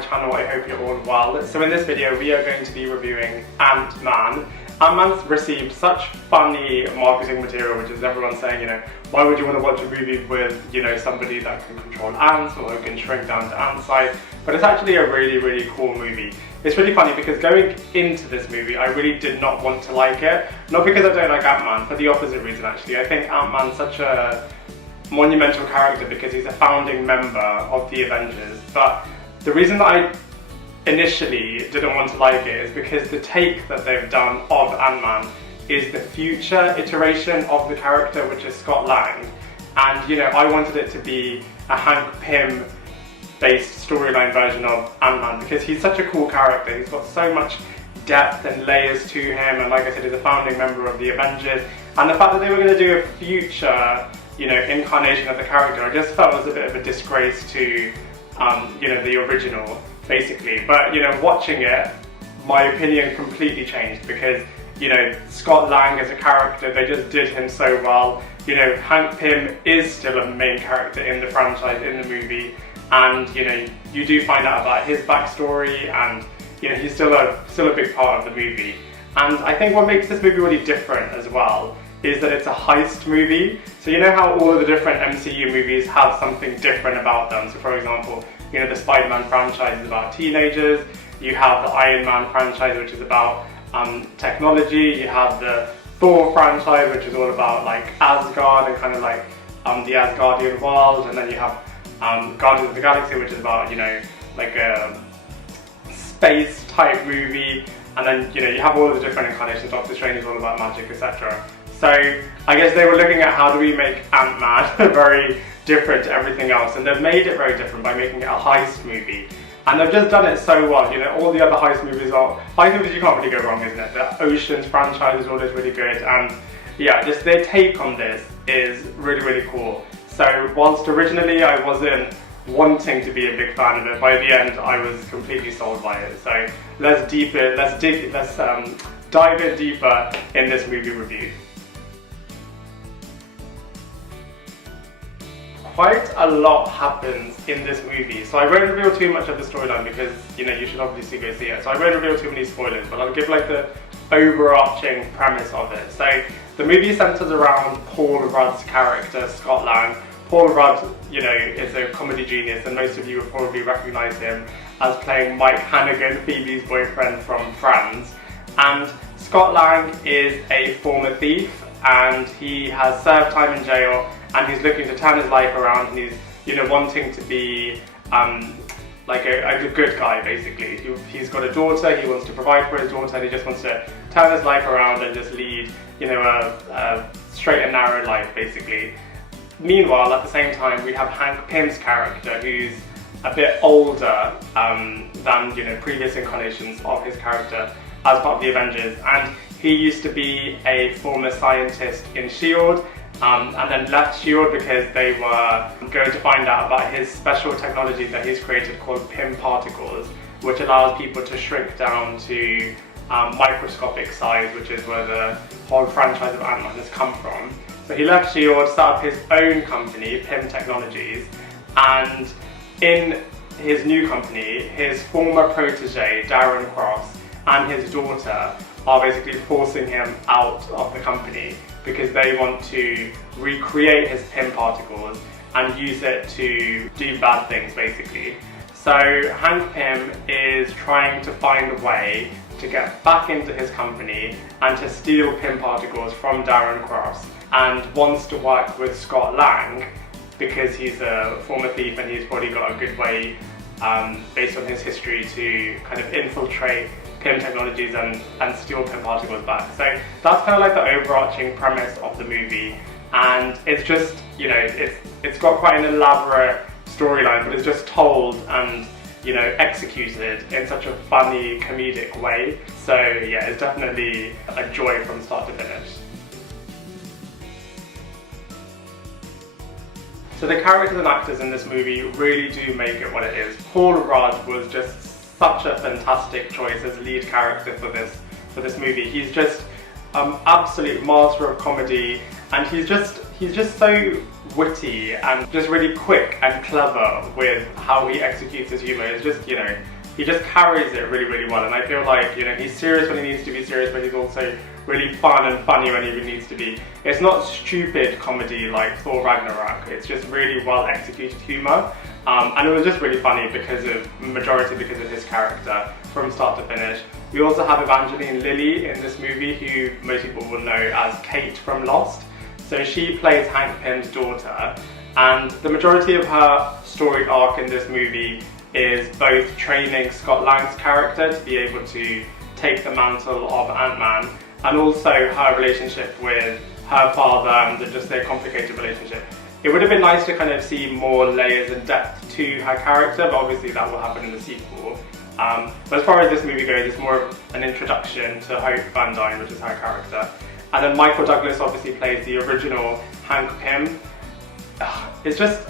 my channel. I hope you're all well. So in this video we are going to be reviewing Ant-Man. Ant-Man's received such funny marketing material, which is everyone saying, why would you want to watch a movie with, somebody that can control ants or who can shrink down to ant size? But it's actually a really, really cool movie. It's really funny because going into this movie, I really did not want to like it. Not because I don't like Ant-Man, for the opposite reason actually. I think Ant-Man's such a monumental character because he's a founding member of the Avengers. But the reason that I initially didn't want to like it is because the take that they've done of Ant-Man is the future iteration of the character, which is Scott Lang. And I wanted it to be a Hank Pym based storyline version of Ant-Man because he's such a cool character. He's got so much depth and layers to him, and like I said, he's a founding member of the Avengers. And the fact that they were going to do a future incarnation of the character, I just felt was a bit of a disgrace to the original, basically. But watching it, my opinion completely changed because Scott Lang as a character, they just did him so well. Hank Pym is still a main character in the franchise, in the movie, and you do find out about his backstory, and he's still a big part of the movie. And I think what makes this movie really different as well is that it's a heist movie. So how all of the different MCU movies have something different about them. So for example, the Spider-Man franchise is about teenagers. You have the Iron Man franchise, which is about technology. You have the Thor franchise, which is all about like Asgard and kind of like the Asgardian world. And then you have Guardians of the Galaxy, which is about like a space type movie. And then you have all of the different incarnations. Doctor Strange is all about magic, etc. So I guess they were looking at how do we make Ant-Man very different to everything else, and they've made it very different by making it a heist movie. And they've just done it so well. All the other heist movies you can't really go wrong, isn't it? The Ocean's franchise is always really good, and yeah, just their take on this is really, really cool. So whilst originally I wasn't wanting to be a big fan of it, by the end I was completely sold by it. So let's dive in deeper in this movie review. Quite a lot happens in this movie, so I won't reveal too much of the storyline because you should obviously go see it. So I won't reveal too many spoilers, but I'll give like the overarching premise of it. So the movie centers around Paul Rudd's character, Scott Lang. Paul Rudd, is a comedy genius, and most of you will probably recognise him as playing Mike Hannigan, Phoebe's boyfriend from Friends. And Scott Lang is a former thief, and he has served time in jail, and he's looking to turn his life around, and he's wanting to be like a good guy, basically. He's got a daughter, he wants to provide for his daughter, and he just wants to turn his life around and just lead a straight and narrow life, basically. Meanwhile, at the same time, we have Hank Pym's character, who's a bit older than previous incarnations of his character as part of the Avengers, and he used to be a former scientist in S.H.I.E.L.D. And then left S.H.I.E.L.D. because they were going to find out about his special technology that he's created called Pym particles, which allows people to shrink down to microscopic size, which is where the whole franchise of Ant-Man has come from. So he left S.H.I.E.L.D., set up his own company, Pym Technologies, and in his new company, his former protege, Darren Cross, and his daughter are basically forcing him out of the company because they want to recreate his Pym particles and use it to do bad things, basically. So Hank Pym is trying to find a way to get back into his company and to steal Pym particles from Darren Cross, and wants to work with Scott Lang because he's a former thief and he's probably got a good way, based on his history, to kind of infiltrate Pym Technologies and steal Pym particles back. So that's kind of like the overarching premise of the movie, and it's just, it's got quite an elaborate storyline, but it's just told and executed in such a funny, comedic way. So yeah, it's definitely a joy from start to finish. So the characters and actors in this movie really do make it what it is. Paul Rudd was just such a fantastic choice as lead character for this movie. He's just absolute master of comedy, and he's just so witty and just really quick and clever with how he executes his humour. It's just, he just carries it really, really well, and I feel like, he's serious when he needs to be serious, but he's also really fun and funny when he needs to be. It's not stupid comedy like Thor Ragnarok, it's just really well executed humour, and it was just really funny because of his character from start to finish. We also have Evangeline Lilly in this movie, who most people will know as Kate from Lost. So she plays Hank Pym's daughter, and the majority of her story arc in this movie is both training Scott Lang's character to be able to take the mantle of Ant-Man, and also her relationship with her father and just their complicated relationship. It would have been nice to kind of see more layers and depth to her character, but obviously that will happen in the sequel. But as far as this movie goes, it's more of an introduction to Hope Van Dyne, which is her character. And then Michael Douglas obviously plays the original Hank Pym. It's just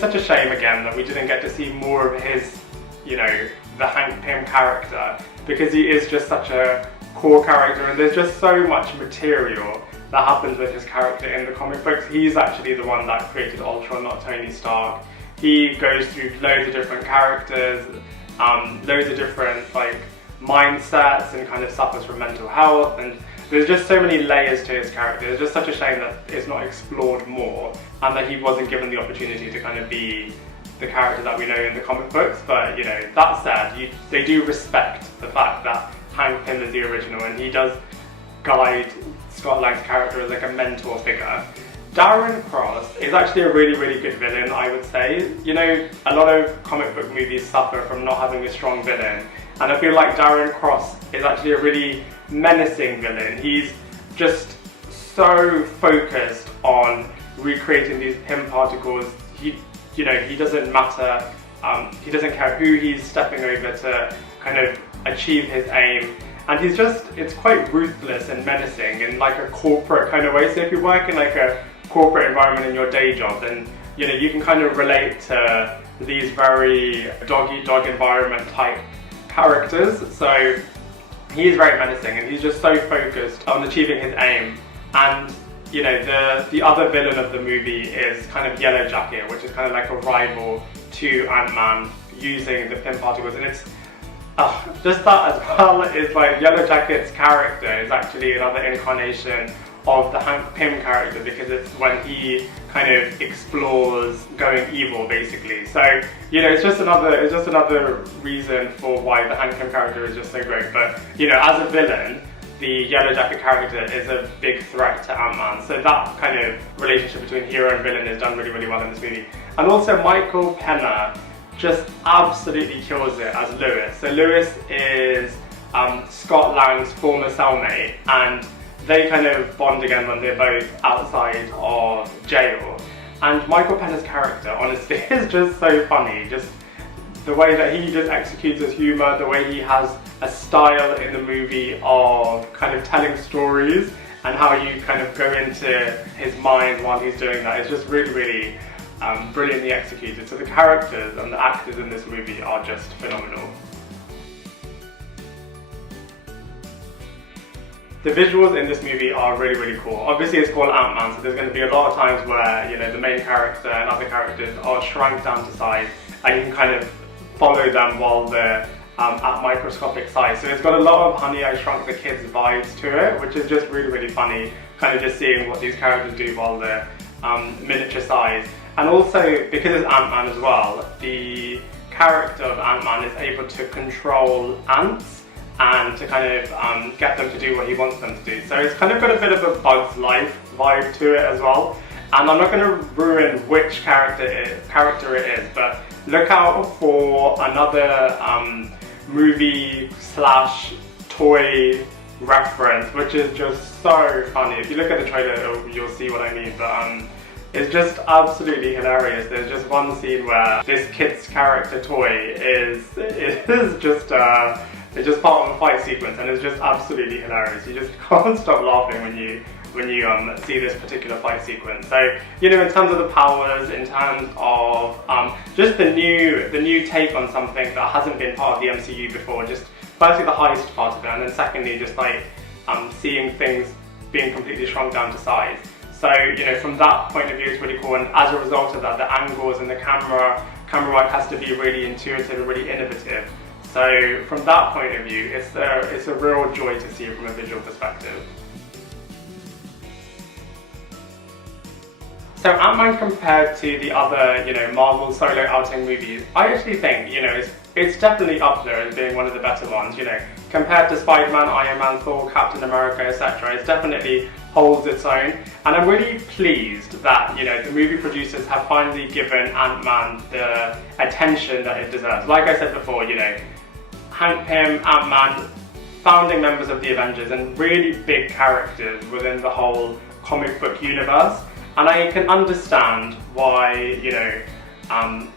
such a shame again that we didn't get to see more of his, the Hank Pym character, because he is just such a core character, and there's just so much material that happens with his character in the comic books. He's actually the one that created Ultron, not Tony Stark. He goes through loads of different characters, loads of different mindsets, and kind of suffers from mental health, and there's just so many layers to his character. It's just such a shame that it's not explored more, and that he wasn't given the opportunity to kind of be the character that we know in the comic books. But that said, they do respect the fact that Hank Pym is the original, and he does guide Scott Lang's character as like a mentor figure. Darren Cross is actually a really, really good villain, I would say. A lot of comic book movies suffer from not having a strong villain, and I feel like Darren Cross is actually a really menacing villain. He's just so focused on recreating these Pym particles. He doesn't matter, he doesn't care who he's stepping over to kind of achieve his aim. And it's quite ruthless and menacing in like a corporate kind of way. So if you work in like a corporate environment in your day job, then you can kind of relate to these very dog-eat-dog environment type characters. So he's very menacing, and he's just so focused on achieving his aim. And the other villain of the movie is kind of Yellow Jacket, which is kind of like a rival to Ant-Man using the Pym particles. And it's just that as well is like Yellow Jacket's character is actually another incarnation of the Hank Pym character, because it's when he kind of explores going evil, basically. So it's just another reason for why the Hank Pym character is just so great. But as a villain, the Yellow Jacket character is a big threat to Ant-Man. So that kind of relationship between hero and villain is done really, really well in this movie. And also Michael Pena just absolutely kills it as Lewis. So Lewis is Scott Lang's former cellmate, and they kind of bond again when they're both outside of jail. And Michael Pena's character, honestly, is just so funny. Just the way that he just executes his humour, the way he has a style in the movie of kind of telling stories, and how you kind of go into his mind while he's doing that. It's just really, really brilliantly executed. So the characters and the actors in this movie are just phenomenal. The visuals in this movie are really, really cool. Obviously it's called Ant-Man, so there's going to be a lot of times where the main character and other characters are shrunk down to size, and you can kind of follow them while they're at microscopic size. So it's got a lot of Honey, I Shrunk the Kids vibes to it, which is just really, really funny, kind of just seeing what these characters do while they're miniature size. And also, because it's Ant-Man as well, the character of Ant-Man is able to control ants and to kind of get them to do what he wants them to do. So it's kind of got a bit of a Bug's Life vibe to it as well. And I'm not going to ruin which character it is, but look out for another movie / toy reference, which is just so funny. If you look at the trailer, you'll see what I mean. But it's just absolutely hilarious. There's just one scene where this kid's character toy is just it's just part of a fight sequence, and it's just absolutely hilarious. You just can't stop laughing when you see this particular fight sequence. So in terms of the powers, in terms of just the new take on something that hasn't been part of the MCU before, just firstly the heist part of it, and then secondly just like seeing things being completely shrunk down to size. So, you know, from that point of view, it's really cool. And as a result of that, the angles and the camera work has to be really intuitive and really innovative. So from that point of view, it's a real joy to see it from a visual perspective. So Ant-Man compared to the other, you know, Marvel solo outing movies, I actually think, you know, it's definitely up there as being one of the better ones, you know. Compared to Spider-Man, Iron Man, Thor, Captain America, etc., it definitely holds its own. And I'm really pleased that, you know, the movie producers have finally given Ant-Man the attention that it deserves. Like I said before, you know, Hank Pym, Ant-Man, founding members of the Avengers and really big characters within the whole comic book universe. And I can understand why, you know,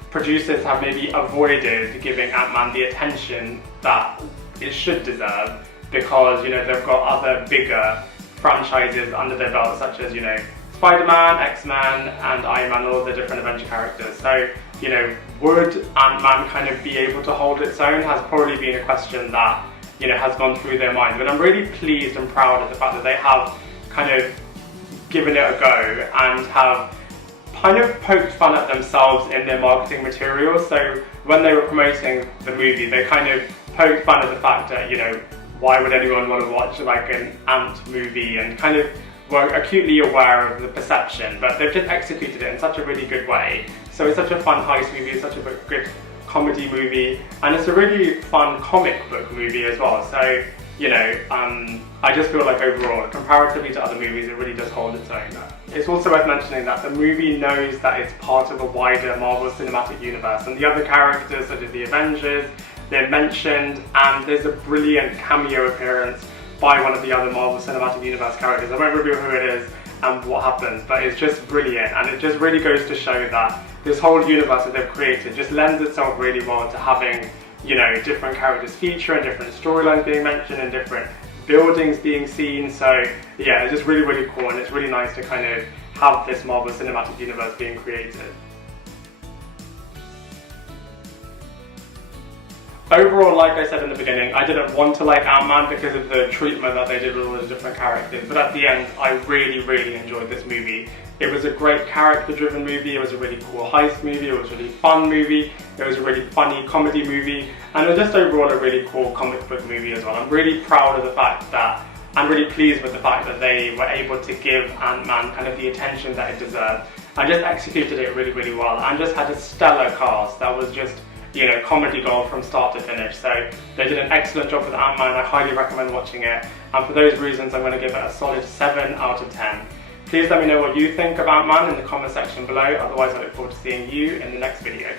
producers have maybe avoided giving Ant-Man the attention that it should deserve because, you know, they've got other bigger franchises under their belt, such as, you know, Spider-Man, X-Men, and Iron Man, all the different Avenger characters. So, you know, would Ant-Man kind of be able to hold its own has probably been a question that, you know, has gone through their minds. But I'm really pleased and proud of the fact that they have kind of given it a go and have kind of poked fun at themselves in their marketing materials. So when they were promoting the movie, they kind of poked fun at the fact that, you know, why would anyone want to watch like an Ant movie, and kind of were acutely aware of the perception, but they've just executed it in such a really good way. So it's such a fun heist movie, it's such a good comedy movie, and it's a really fun comic book movie as well. So, you know, I just feel like overall, comparatively to other movies, it really does hold its own. It's also worth mentioning that the movie knows that it's part of a wider Marvel Cinematic Universe, and the other characters such as the Avengers, they're mentioned, and there's a brilliant cameo appearance by one of the other Marvel Cinematic Universe characters. I won't reveal who it is and what happens, but it's just brilliant, and it just really goes to show that this whole universe that they've created just lends itself really well to having, you know, different characters feature and different storylines being mentioned and different buildings being seen. So yeah, it's just really, really cool, and it's really nice to kind of have this Marvel Cinematic Universe being created. Overall, like I said in the beginning, I didn't want to like Ant-Man because of the treatment that they did with all the different characters, but at the end, I really, really enjoyed this movie. It was a great character-driven movie, it was a really cool heist movie, it was a really fun movie, it was a really funny comedy movie, and it was just overall a really cool comic book movie as well. I'm really proud of the fact that, I'm really pleased with the fact that they were able to give Ant-Man kind of the attention that it deserved, and just executed it really, really well, and just had a stellar cast that was just, you know, comedy gold from start to finish. So they did an excellent job with Ant-Man. I highly recommend watching it, and for those reasons I'm going to give it a solid 7 out of 10. Please let me know what you think of Ant-Man in the comment section below, otherwise I look forward to seeing you in the next video.